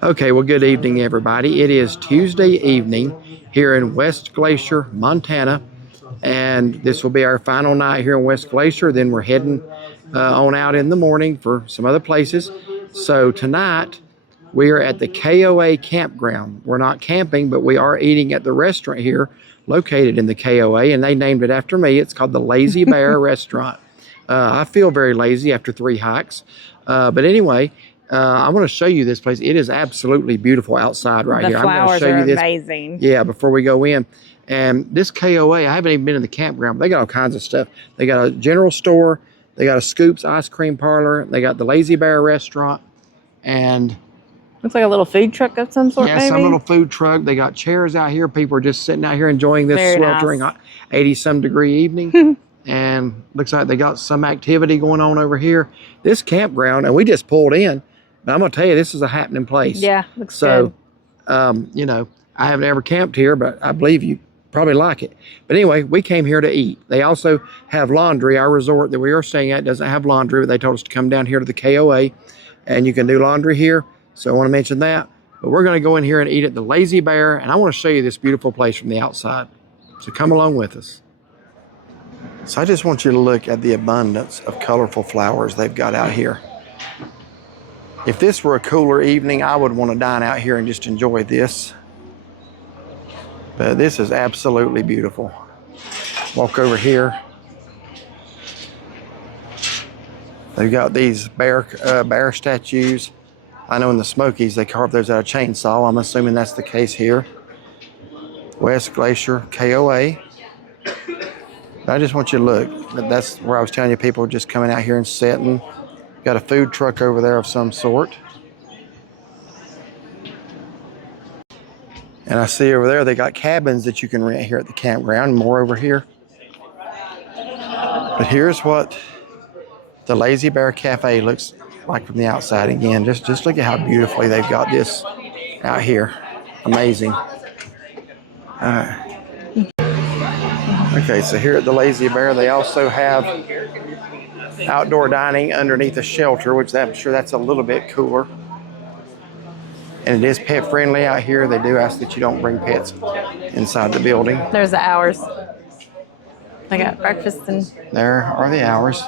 Okay, well, good evening, everybody. It is Tuesday evening here in West Glacier, Montana, and this will be our final night here in West Glacier. Then we're heading on out in the morning for some other places. So tonight we are at the KOA campground. We're not camping, but we are eating at the restaurant here located in the KOA, and they named it after me. It's called the Lazy Bear Restaurant. I feel very lazy after 3 hikes, but anyway. I want to show you this place. It is absolutely beautiful outside right here. The flowers are amazing. Yeah, before we go in. And this KOA, I haven't even been in the campground. They got all kinds of stuff. They got a general store. They got a Scoops ice cream parlor. They got the Lazy Bear restaurant. And looks like a little food truck of some sort, yeah, maybe? some little food truck. They got chairs out here. People are just sitting out here enjoying this Very sweltering nice. 80-some degree evening. And looks like they got some activity going on over here. This campground, and we just pulled in. But I'm going to tell you, this is a happening place. Yeah, looks good. You know, I haven't ever camped here, but I believe you probably like it. But anyway, we came here to eat. They also have laundry. Our resort that we are staying at doesn't have laundry, but they told us to come down here to the KOA, and you can do laundry here. So I want to mention that. But we're going to go in here and eat at the Lazy Bear, and I want to show you this beautiful place from the outside. So come along with us. So I just want you to look at the abundance of colorful flowers they've got out here. If this were a cooler evening, I would want to dine out here and just enjoy this. But this is absolutely beautiful. Walk over here. They've got these bear statues. I know in the Smokies they carve those out of chainsaw. I'm assuming that's the case here. West Glacier, KOA. I just want you to look. That's where I was telling you, people are just coming out here and sitting. Got a food truck over there of some sort. And I see over there they got cabins that you can rent here at the campground. More over here. But here's what the Lazy Bear Cafe looks like from the outside. Again, just look at how beautifully they've got this out here. Amazing. Okay, so here at the Lazy Bear, they also have outdoor dining underneath a shelter, which I'm sure that's a little bit cooler. And it is pet friendly out here. They do ask that you don't bring pets inside the building. There's the hours. They got breakfast and... There are the hours.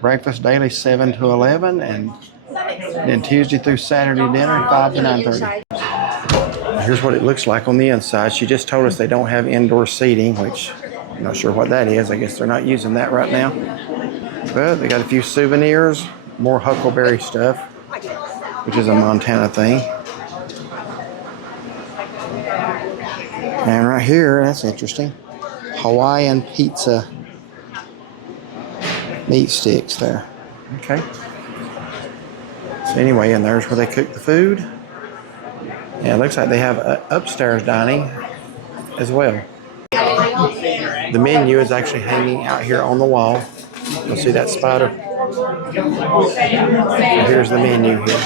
Breakfast daily 7 to 11, and then Tuesday through Saturday dinner 5 to 9:30. Here's what it looks like on the inside. She just told us they don't have indoor seating, which I'm not sure what that is. I guess they're not using that right now. But they got a few souvenirs, more huckleberry stuff, which is a Montana thing. And right here, that's interesting, Hawaiian pizza meat sticks there. Okay. So anyway, and there's where they cook the food. Yeah, it looks like they have upstairs dining as well. The menu is actually hanging out here on the wall. You'll see that spider. So here's the menu here.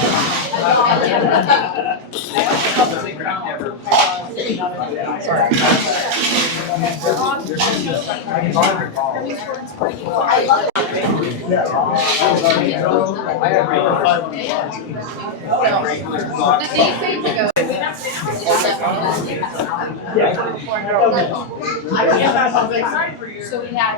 So we had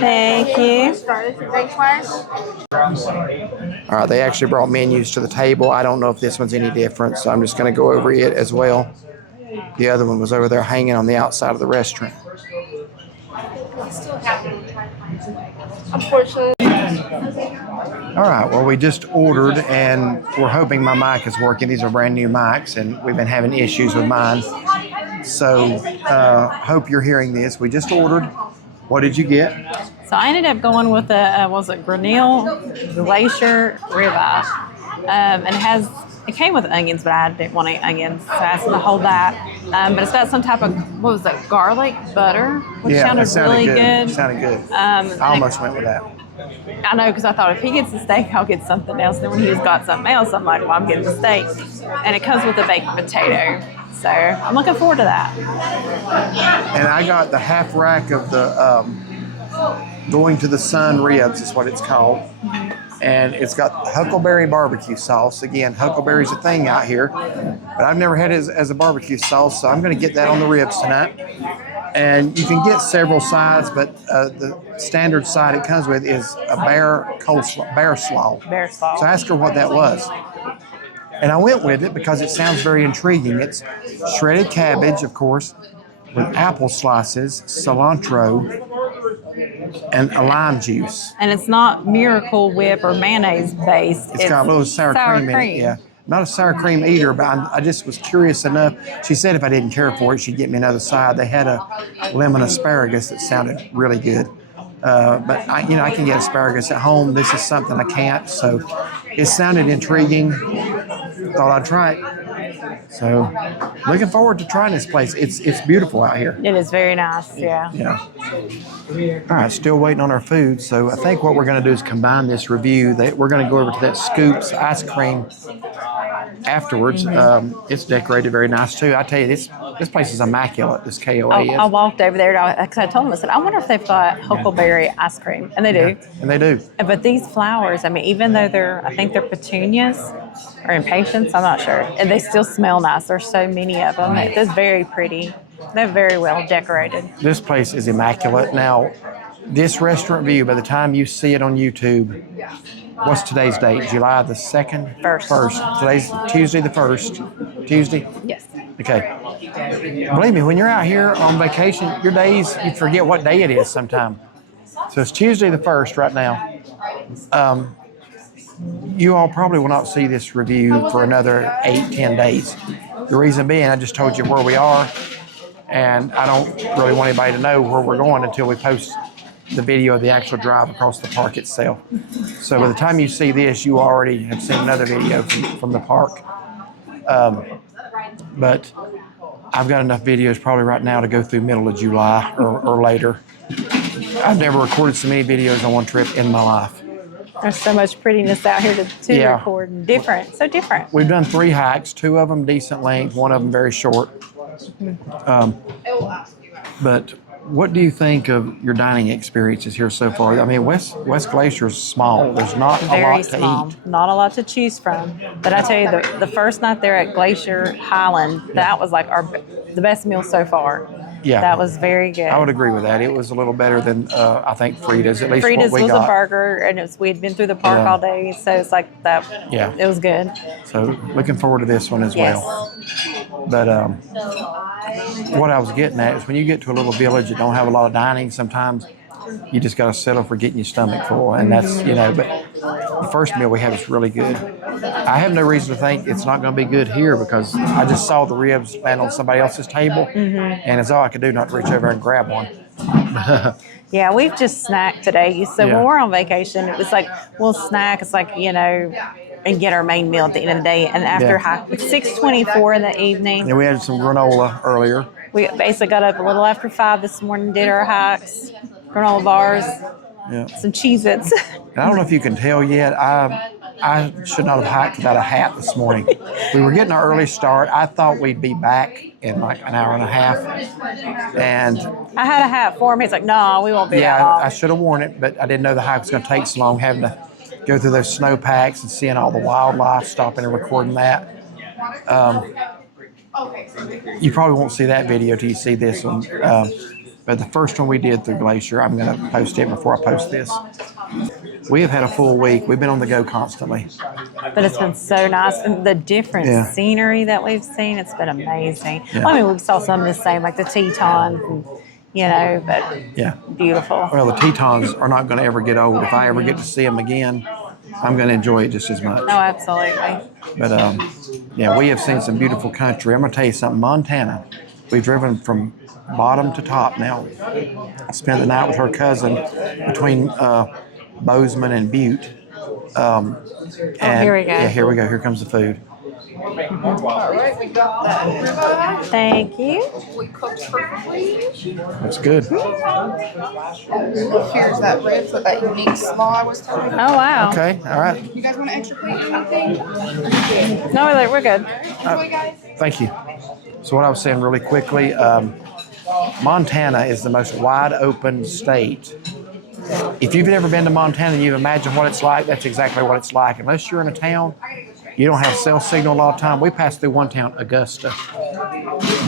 Thank you. All right, they actually brought menus to the table. I don't know if this one's any different, so I'm just going to go over it as well. The other one was over there hanging on the outside of the restaurant. unfortunately. All right, well, we just ordered, and we're hoping my mic is working. These are brand new mics, and we've been having issues with mine. So hope you're hearing this. We just ordered. What did you get? So I ended up going with a, was it Grinnell Glacier ribeye. And it came with onions, but I didn't want any onions, so I asked them to hold that. But it's got some type of, what was that, garlic butter, which sounded really good. Sounded good. I almost went with that. I know, because I thought if he gets the steak, I'll get something else. Then when he's got something else, I'm like, well, I'm getting the steak. And it comes with a baked potato. So I'm looking forward to that. And I got the half rack of the Going to the Sun ribs is what it's called. And it's got huckleberry barbecue sauce. Again, huckleberry's a thing out here, but I've never had it as a barbecue sauce, so I'm going to get that on the ribs tonight. And you can get several sides, but the standard side it comes with is a bear slaw. Bear slaw. So I asked her what that was. And I went with it because it sounds very intriguing. It's shredded cabbage, of course, with apple slices, cilantro, and a lime juice. And it's not Miracle Whip or mayonnaise based. It's got a little sour cream in it, yeah. Not a sour cream eater, but I just was curious enough. She said if I didn't care for it, she'd get me another side. They had a lemon asparagus that sounded really good. But I can get asparagus at home. This is something I can't, so it sounded intriguing. Thought I'd try it. So looking forward to trying this place. It's beautiful out here. It is very nice, yeah. Yeah. All right, still waiting on our food. So I think what we're going to do is combine this review. We're going to go over to that Scoops ice cream afterwards. It's decorated very nice too. I tell you, this place is immaculate. This KOA is. I walked over there because I told them, I said, I wonder if they've got huckleberry ice cream, and they do. Yeah, and they do. But these flowers, I mean, even though I think they're petunias or impatiens, I'm not sure, and they still smell nice. There's so many of them. It's very pretty. They're very well decorated. This place is immaculate. Now, this restaurant view, by the time you see it on YouTube, what's today's date? July the 2nd? First. Today's Tuesday the 1st. Tuesday? Yes. Okay. Believe me, when you're out here on vacation, your days, you forget what day it is sometime. So it's Tuesday the 1st right now. You all probably will not see this review for another 8-10 days. The reason being, I just told you where we are, and I don't really want anybody to know where we're going until we post the video of the actual drive across the park itself. So by the time you see this, you already have seen another video from the park. But I've got enough videos probably right now to go through middle of July or later. I've never recorded so many videos on one trip in my life. There's so much prettiness out here to record. And different, so different. We've done 3 hikes, 2 of them decent length, 1 of them very short. But what do you think of your dining experiences here so far? I mean, West Glacier is small. There's not a lot to eat. Not a lot to choose from. But I tell you, the first night there at Glacier Highland, that was like the best meal so far. Yeah. That was very good. I would agree with that. It was a little better than, I think, Frida's, at least Frida's what we got. was a burger, and we had been through the park all day, so it's like that. Yeah. It was good. So looking forward to this one as well. But what I was getting at is when you get to a little village that don't have a lot of dining, sometimes you just got to settle for getting your stomach full. And that's, but the first meal we had was really good. I have no reason to think it's not going to be good here because I just saw the ribs land on somebody else's table, and it's all I could do not to reach over and grab one. Yeah, we've just snacked today. So when we're on vacation, it was like we'll snack. It's like, and get our main meal at the end of the day. And after it's 6:24 in the evening. Yeah, we had some granola earlier. We basically got up a little after 5 this morning, did our hikes, granola bars, some Cheez-Its. And I don't know if you can tell yet, I should not have hiked without a hat this morning. We were getting our early start. I thought we'd be back in like an hour and a half. And I had a hat for me. It's like, no, we won't be that long. I should have worn it, but I didn't know the hike was going to take so long, having to go through those snow packs and seeing all the wildlife, stopping and recording that. You probably won't see that video till you see this one. But the first one we did through Glacier, I'm going to post it before I post this. We have had a full week. We've been on the go constantly. But it's been so nice. And the different scenery that we've seen, it's been amazing. Yeah. Well, I mean, we saw some of the same, like the Tetons, but beautiful. Well, the Tetons are not going to ever get old. If I ever get to see them again, I'm going to enjoy it just as much. Oh, absolutely. But, we have seen some beautiful country. I'm going to tell you something. Montana, we've driven from bottom to top now. I spent the night with her cousin between Bozeman and Butte. Here we go. Yeah, here we go. Here comes the food. All right, we got that ribeye. Thank you. We cooked perfectly. That's good. Here's that ribs with that unique slaw I was telling you. Oh, wow. Okay, all right. You guys want an extra plate or anything? No, we're good. Enjoy, guys. Thank you. So what I was saying really quickly, Montana is the most wide open state. If you've never been to Montana and you imagine what it's like, that's exactly what it's like. Unless you're in a town, you don't have cell signal all the time. We passed through one town, Augusta.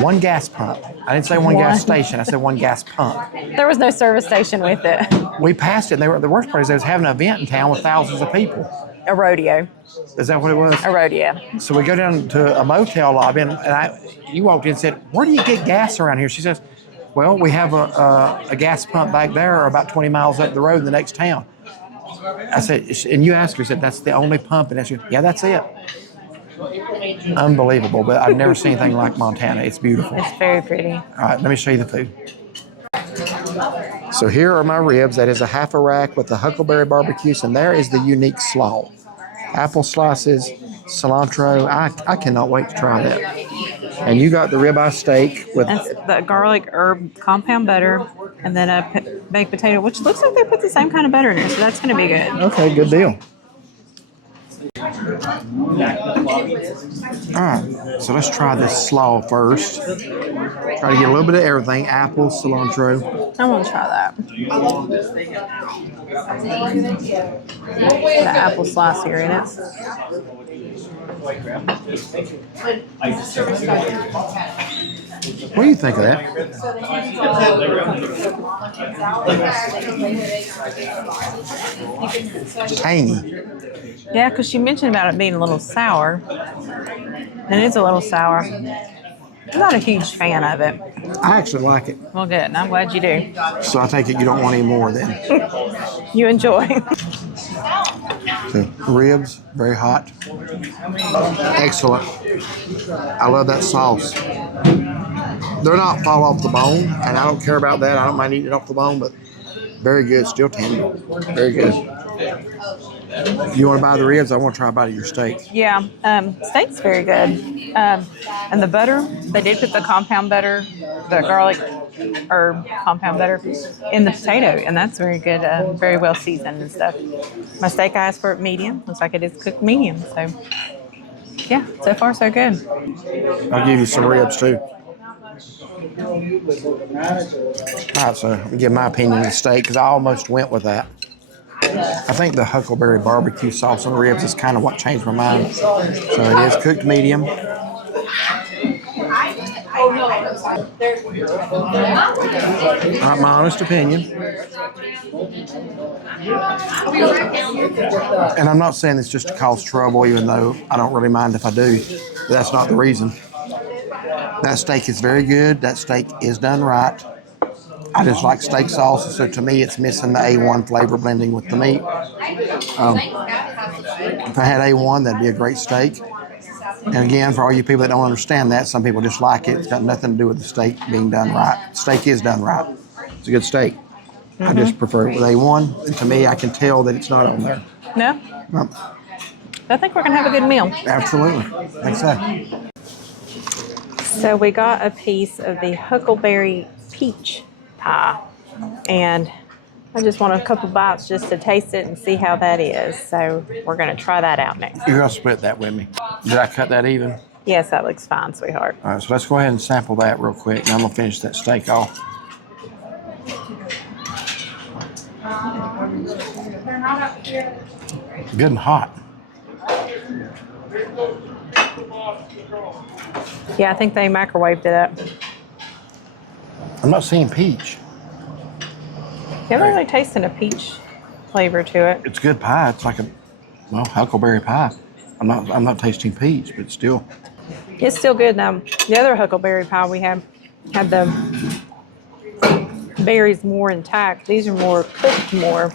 One gas pump. I didn't say one gas station. I said one gas pump. There was no service station with it. We passed it. The worst part is they was having an event in town with thousands of people. A rodeo. Is that what it was? A rodeo. So we go down to a motel lobby, and you walked in and said, "Where do you get gas around here?" She says, "Well, we have a gas pump back there about 20 miles up the road in the next town." I said, and you asked her, said, "That's the only pump?" And she said, "Yeah, that's it." Unbelievable, but I've never seen anything like Montana. It's beautiful. It's very pretty. All right, let me show you the food. So here are my ribs. That is a half a rack with the huckleberry barbecues, and there is the unique slaw. Apple slices, cilantro. I cannot wait to try that. And you got the ribeye steak with That's the garlic herb compound butter, and then a baked potato, which looks like they put the same kind of butter in there, so that's going to be good. Okay, good deal. All right, so let's try this slaw first. Try to get a little bit of everything: apple, cilantro. I want to try that. The apple slice here in it. What do you think of that? Tangy. Yeah, because she mentioned about it being a little sour. And it is a little sour. I'm not a huge fan of it. I actually like it. Well, good. And I'm glad you do. So I take it you don't want any more then. You enjoy. So ribs, very hot. Excellent. I love that sauce. They're not fall off the bone, and I don't care about that. I don't mind eating it off the bone, but very good, still tender. Very good. You want to buy the ribs? I want to try a bite of your steak. Yeah, steak's very good. And the butter, they did put the compound butter, the garlic herb compound butter in the potato, and that's very good, very well seasoned and stuff. My steak I asked for it medium. Looks like it is cooked medium. So, yeah, so far so good. I'll give you some ribs too. All right, so let me give my opinion of the steak because I almost went with that. I think the huckleberry barbecue sauce on the ribs is kind of what changed my mind. So it is cooked medium. All right, my honest opinion. And I'm not saying this just to cause trouble, even though I don't really mind if I do. But that's not the reason. That steak is very good. That steak is done right. I just like steak sauce, so to me it's missing the A1 flavor blending with the meat. If I had A1, that'd be a great steak. And again, for all you people that don't understand that, some people just like it. It's got nothing to do with the steak being done right. Steak is done right. It's a good steak. I just prefer it with A1. And to me, I can tell that it's not on there. No? I think we're going to have a good meal. Absolutely. Thanks, so. So we got a piece of the huckleberry peach pie, and I just want a couple bites just to taste it and see how that is. So we're going to try that out next. You're going to split that with me. Did I cut that even? Yes, that looks fine, sweetheart. All right, so let's go ahead and sample that real quick, and I'm going to finish that steak off. Good and hot. Yeah, I think they microwaved it up. I'm not seeing peach. Yeah, I'm really tasting a peach flavor to it. It's good pie. It's like a huckleberry pie. I'm not tasting peach, but still. It's still good. Now, the other huckleberry pie we had the berries more intact. These are more cooked more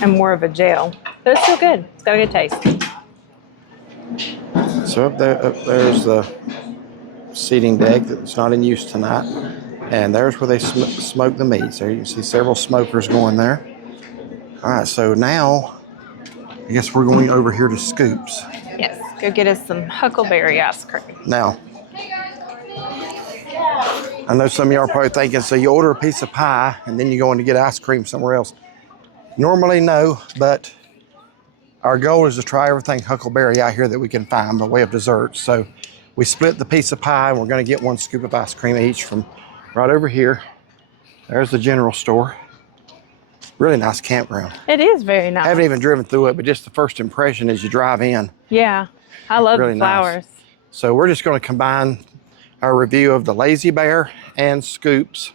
and more of a gel. But it's still good. It's got a good taste. So up there's the seating deck that's not in use tonight. And there's where they smoke the meats. There you can see several smokers going there. All right, so now I guess we're going over here to Scoops. Yes, go get us some huckleberry ice cream. Now, I know some of y'all are probably thinking, so you order a piece of pie and then you go in to get ice cream somewhere else. Normally, no, but our goal is to try everything huckleberry out here that we can find by way of desserts. So we split the piece of pie and we're gonna get 1 scoop of ice cream each from right over here. There's the general store. Really nice campground. It is very nice. I haven't even driven through it, but just the first impression as you drive in. Yeah, I love Really the nice. flowers. So we're just gonna combine our review of the Lazy Bear and Scoops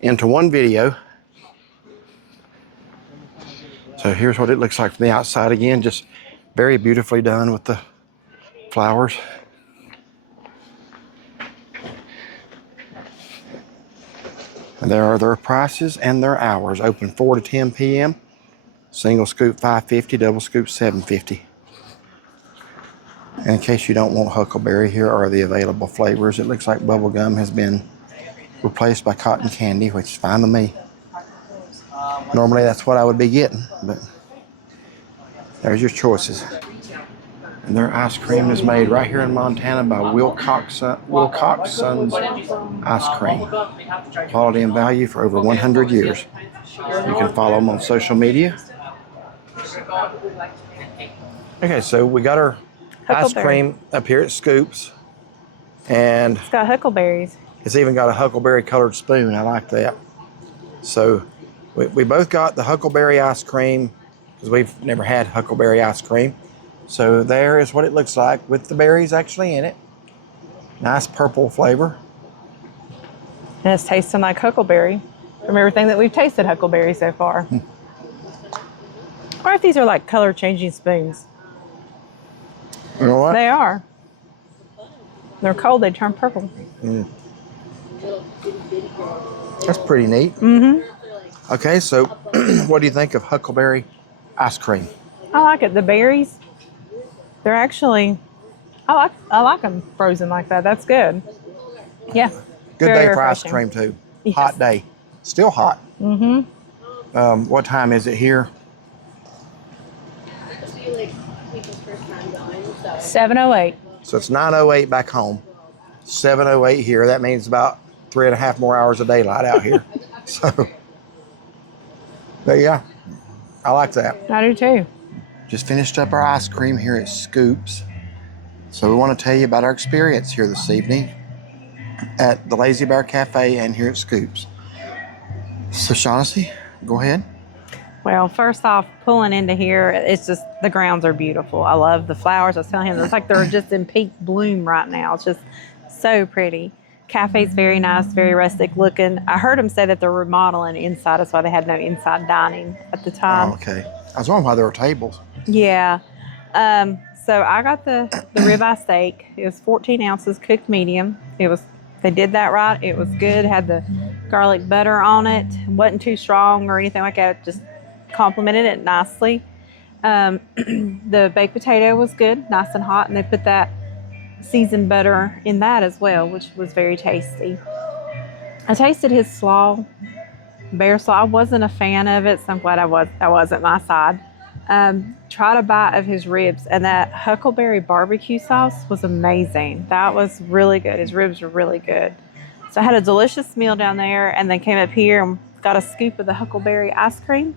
into one video. So here's what it looks like from the outside again, just very beautifully done with the flowers. And there are their prices and their hours. Open 4 to 10 p.m. Single scoop $5.50, double scoop $7.50. And in case you don't want huckleberry, here are the available flavors. It looks like bubble gum has been replaced by cotton candy, which is fine with me. Normally that's what I would be getting, but there's your choices. And their ice cream is made right here in Montana by Wilcox Sons Ice Cream. Quality and value for over 100 years. You can follow them on social media. Okay, so we got our ice cream up here at Scoops. And It's got huckleberries. it's even got a huckleberry colored spoon. I like that. So we both got the huckleberry ice cream because we've never had huckleberry ice cream. So there is what it looks like with the berries actually in it. Nice purple flavor. And it's tasting like huckleberry from everything that we've tasted huckleberry so far. Or if these are like color changing spoons. You know what? They are. They're cold, they turn purple. That's pretty neat. Mm-hmm. Okay, so what do you think of huckleberry ice cream? I like it. The berries, they're actually, I like them frozen like that. That's good. Yeah. Good Very day for ice refreshing. cream too. Yes. Hot day. Still hot. Mm-hmm. What time is it here? 7:08. So it's 9:08 back home, 7:08 here. That means about 3.5 more hours of daylight out here. So, but yeah, I like that. I do too. Just finished up our ice cream here at Scoops. So we want to tell you about our experience here this evening at the Lazy Bear Cafe and here at Scoops. So Shaughnessy, go ahead. Well, first off, pulling into here, it's just, the grounds are beautiful. I love the flowers. I was telling him, it's like they're just in peak bloom right now. It's just so pretty. Cafe's very nice, very rustic looking. I heard him say that they're remodeling inside. That's why they had no inside dining at the time. Oh, okay. I was wondering why there were tables. Yeah. So I got the ribeye steak. It was 14 ounces cooked medium. They did that right. It was good. Had the garlic butter on it. Wasn't too strong or anything like that. Just complemented it nicely. The baked potato was good, nice and hot, and they put that seasoned butter in that as well, which was very tasty. I tasted his slaw, bear slaw. I wasn't a fan of it, so I'm glad that wasn't my side. Tried a bite of his ribs, and that huckleberry barbecue sauce was amazing. That was really good. His ribs were really good. So I had a delicious meal down there, and then came up here and got a scoop of the huckleberry ice cream,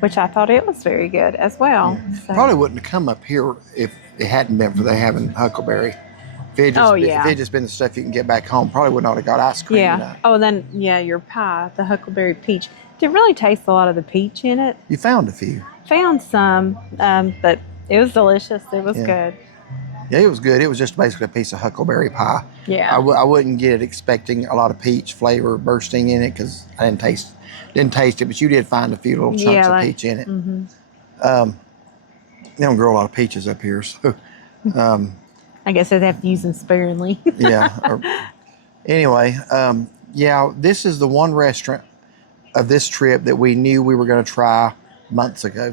which I thought it was very good as well. So. Probably wouldn't have come up here if it hadn't been for they having huckleberry. If it had just been the stuff you can get back home, probably would not have got ice cream. Yeah. Tonight. Oh, and then, your pie, the huckleberry peach. Didn't really taste a lot of the peach in it. You found a few. Found some, but it was delicious. It was good. Yeah, it was good. It was just basically a piece of huckleberry pie. Yeah. I wouldn't get it expecting a lot of peach flavor bursting in it because I didn't taste it, but you did find a few little chunks of peach in it. Mm-hmm. They don't grow a lot of peaches up here, so. I guess I'd have to use them sparingly. Anyway, this is the one restaurant of this trip that we knew we were going to try months ago.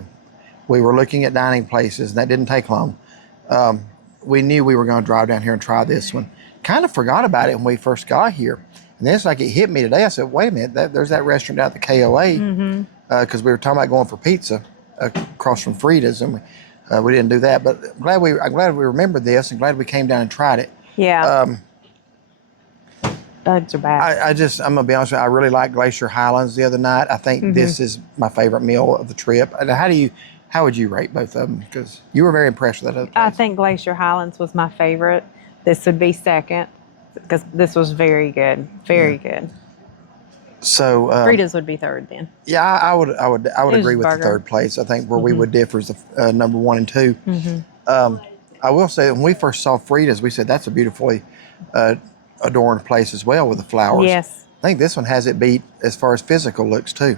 We were looking at dining places, and that didn't take long. We knew we were going to drive down here and try this one. Kind of forgot about it when we first got here. And then it's like it hit me today. I said, wait a minute, there's that restaurant down at the KOA because we were talking about going for pizza across from Frida's. And we didn't do that. But I'm glad we remembered this and glad we came down and tried it. Yeah. Bugs are bad. I'm gonna be honest with you, I really like Glacier Highlands the other night. I think this is my favorite meal of the trip. And how would you rate both of them? Because you were very impressed with that other place. I think Glacier Highlands was my favorite. This would be second because this was very good. Very good. So Frida's would be third then. yeah, I would agree with burger. the third place. I think where we would differ is the number 1 and 2. I will say that when we first saw Frida's, we said that's a beautifully adorned place as well with the flowers. Yes. I think this one has it beat as far as physical looks too.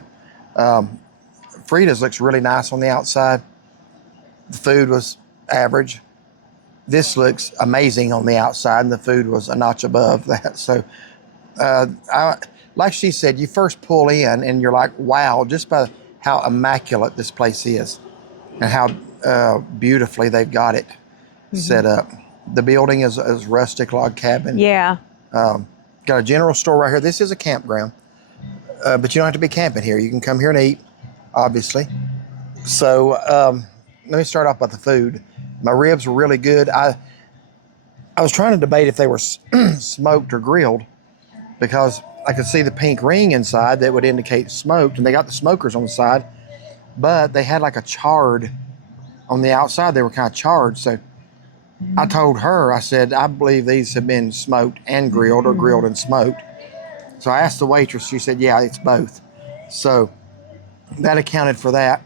Frida's looks really nice on the outside. The food was average. This looks amazing on the outside, and the food was a notch above that. So, like she said, you first pull in and you're like, wow, just by how immaculate this place is and how beautifully they've got it set up. The building is rustic log cabin. Yeah. Got a general store right here. This is a campground, but you don't have to be camping here. You can come here and eat, obviously. So let me start off with the food. My ribs were really good. I was trying to debate if they were smoked or grilled because I could see the pink ring inside that would indicate smoked, and they got the smokers on the side, but they had like a charred on the outside. They were kind of charred. So I told her, I said, I believe these have been smoked and grilled or grilled and smoked. So I asked the waitress, she said, yeah, it's both. So that accounted for that.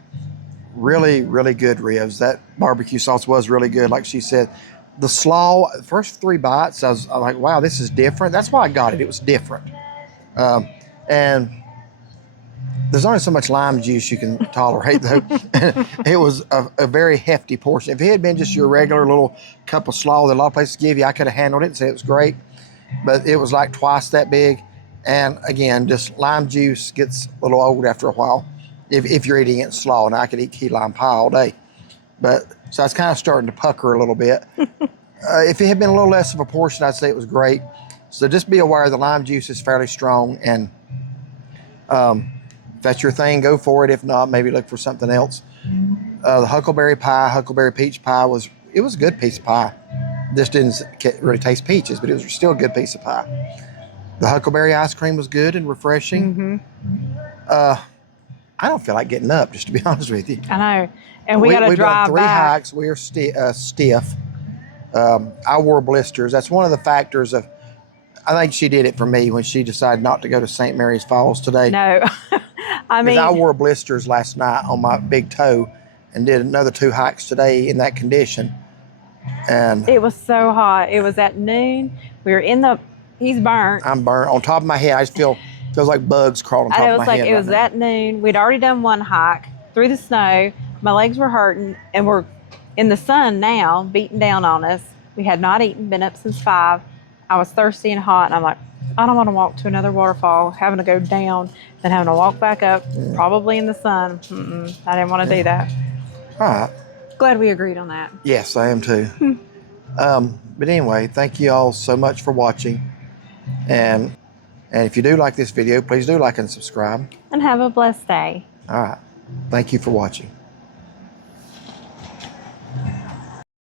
Really, really good ribs. That barbecue sauce was really good, like she said. The slaw, first 3 bites, I was like, wow, this is different. That's why I got it. It was different. And there's only so much lime juice you can tolerate, though. It was a very hefty portion. If it had been just your regular little cup of slaw that a lot of places give you, I could have handled it and said it was great. But it was like twice that big. And again, just lime juice gets a little old after a while if you're eating it in slaw. And I could eat key lime pie all day. But so I was kind of starting to pucker a little bit. If it had been a little less of a portion, I'd say it was great. So just be aware the lime juice is fairly strong. And if that's your thing, go for it. If not, maybe look for something else. The huckleberry pie, huckleberry peach pie was a good piece of pie. This didn't really taste peaches, but it was still a good piece of pie. The huckleberry ice cream was good and refreshing. I don't feel like getting up, just to be honest with you. I know. And we got to drive done 3 back. hikes. We are stiff. I wore blisters. That's one of the factors of, I think she did it for me when she decided not to go to St. Mary's Falls today. No. I mean, I wore blisters last night on my big toe and did another 2 hikes today in that condition. And it was so hot. It was at noon. We were he's burnt. I'm burnt. On top of my head, I just feels like bugs crawling on top And it of was my like, head. it was at noon. We'd already done 1 hike through the snow. My legs were hurting and we're in the sun now, beating down on us. We had not eaten, been up since 5. I was thirsty and hot, and I'm like, I don't want to walk to another waterfall, having to go down, then having to walk back up, probably in the sun. I didn't want to do that. All right. Glad we agreed on that. Yes, I am too. But anyway, thank you all so much for watching. And if you do like this video, please do like and subscribe. And have a blessed day. All right. Thank you for watching.